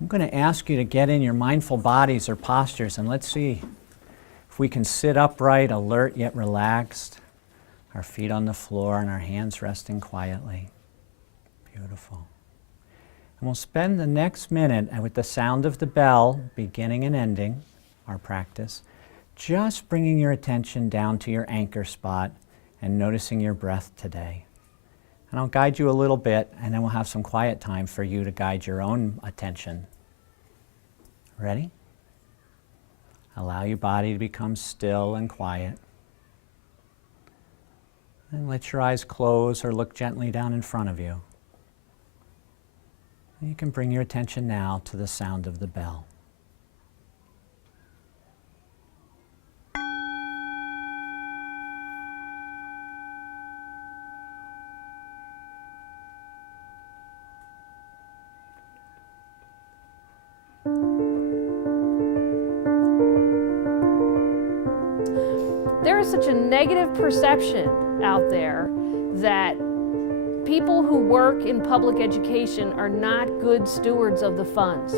I'm going to ask you to get in your mindful bodies or postures, and let's see if we can sit upright, alert yet relaxed, our feet on the floor and our hands resting quietly. Beautiful. And we'll spend the next minute with the sound of the bell, beginning and ending our practice, just bringing your attention down to your anchor spot and noticing your breath today. And I'll guide you a little bit, and then we'll have some quiet time for you to guide your own attention. Ready? Allow your body to become still and quiet. And let your eyes close or look gently down in front of you. And you can bring your attention now to the sound of the bell. There is such a negative perception out there that people who work in public education are not good stewards of the funds,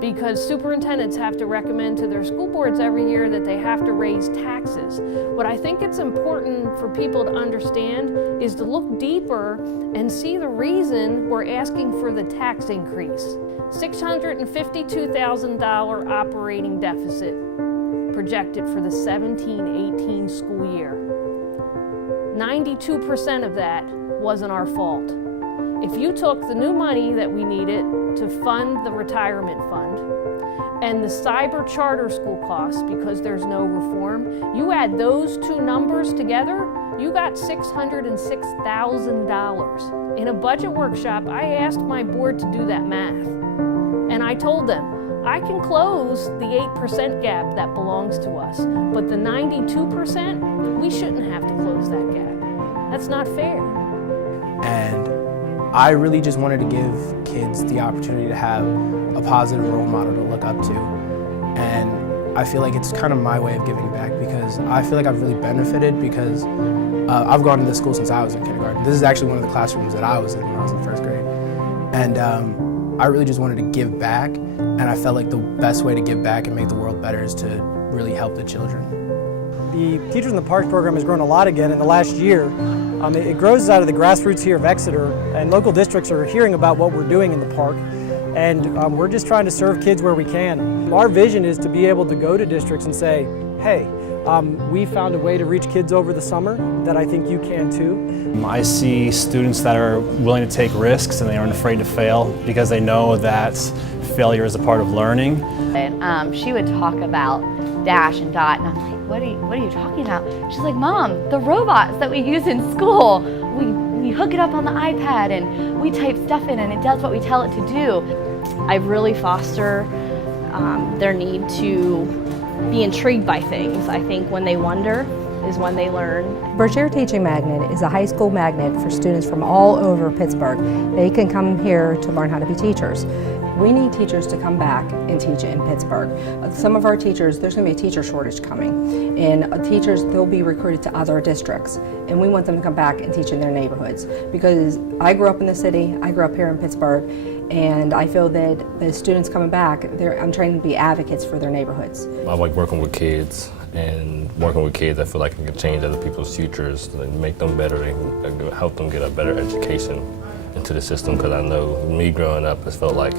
because superintendents have to recommend to their school boards every year that they have to raise taxes. What I think it's important for people to understand is to look deeper and see the reason we're asking for the tax increase. $652,000 operating deficit projected for the 17-18 school year. 92% of that wasn't our fault. If you took the new money that we needed to fund the retirement fund and the cyber charter school costs, because there's no reform, you add those two numbers together, you got $606,000. In a budget workshop, I asked my board to do that math. And I told them, I can close the 8% gap that belongs to us, but the 92%, we shouldn't have to close that gap. That's not fair. And I really just wanted to give kids the opportunity to have a positive role model to look up to. And I feel like it's kind of my way of giving back, because I feel like I've really benefited, because I've gone to this school since I was in kindergarten. This is actually one of the classrooms that I was in when I was in first grade. And I really just wanted to give back, and I felt like the best way to give back and make the world better is to really help the children. The Teachers in the Park program has grown a lot again in the last year. It grows out of the grassroots here of Exeter, and local districts are hearing about what we're doing in the park, and we're just trying to serve kids where we can. Our vision is to be able to go to districts and say, hey, we found a way to reach kids over the summer that I think you can too. I see students that are willing to take risks and they aren't afraid to fail because they know that failure is a part of learning. And she would talk about Dash and Dot, and I'm like, what are you talking about? She's like, Mom, the robots that we use in school, we hook it up on the iPad and we type stuff in and it does what we tell it to do. I really foster their need to be intrigued by things. I think when they wonder is when they learn. Brashear Teaching Magnet is a high school magnet for students from all over Pittsburgh. They can come here to learn how to be teachers. We need teachers to come back and teach in Pittsburgh. Some of our teachers, there's going to be a teacher shortage coming, and teachers, they'll be recruited to other districts, and we want them to come back and teach in their neighborhoods. Because I grew up in the city, I grew up here in Pittsburgh, and I feel that the students coming back, I'm trying to be advocates for their neighborhoods. I like working with kids, and working with kids, I feel like I can change other people's futures and make them better and help them get a better education into the system, because I know me growing up, it felt like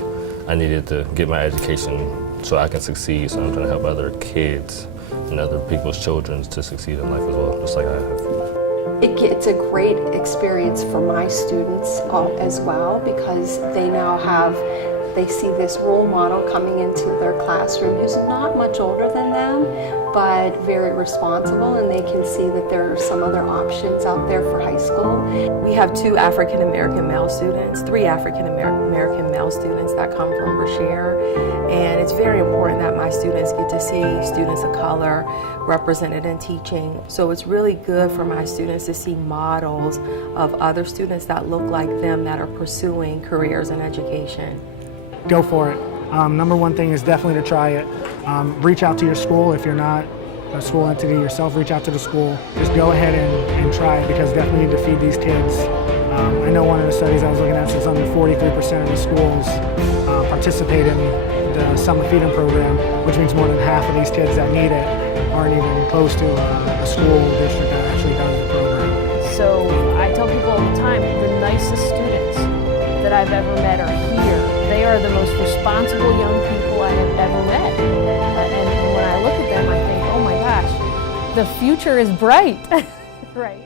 I needed to get my education so I can succeed, so I'm trying to help other kids and other people's children to succeed in life as well, just like I have. It's a great experience for my students as well, because they see this role model coming into their classroom who's not much older than them, but very responsible, and they can see that there are some other options out there for high school. We have 2 African American male students, 3 African American male students that come from Brashear, and it's very important that my students get to see students of color represented in teaching. So it's really good for my students to see models of other students that look like them that are pursuing careers in education. Go for it. Number one thing is definitely to try it. Reach out to your school. If you're not a school entity yourself, reach out to the school. Just go ahead and try it, because definitely need to feed these kids. I know one of the studies I was looking at says under 43% of the schools participate in the summer feeding program, which means more than half of these kids that need it aren't even close to a school district that actually does the program. So I tell people all the time, the nicest students that I've ever met are here. They are the most responsible young people I have ever met. And when I look at them, I think, oh my gosh, the future is bright. Right.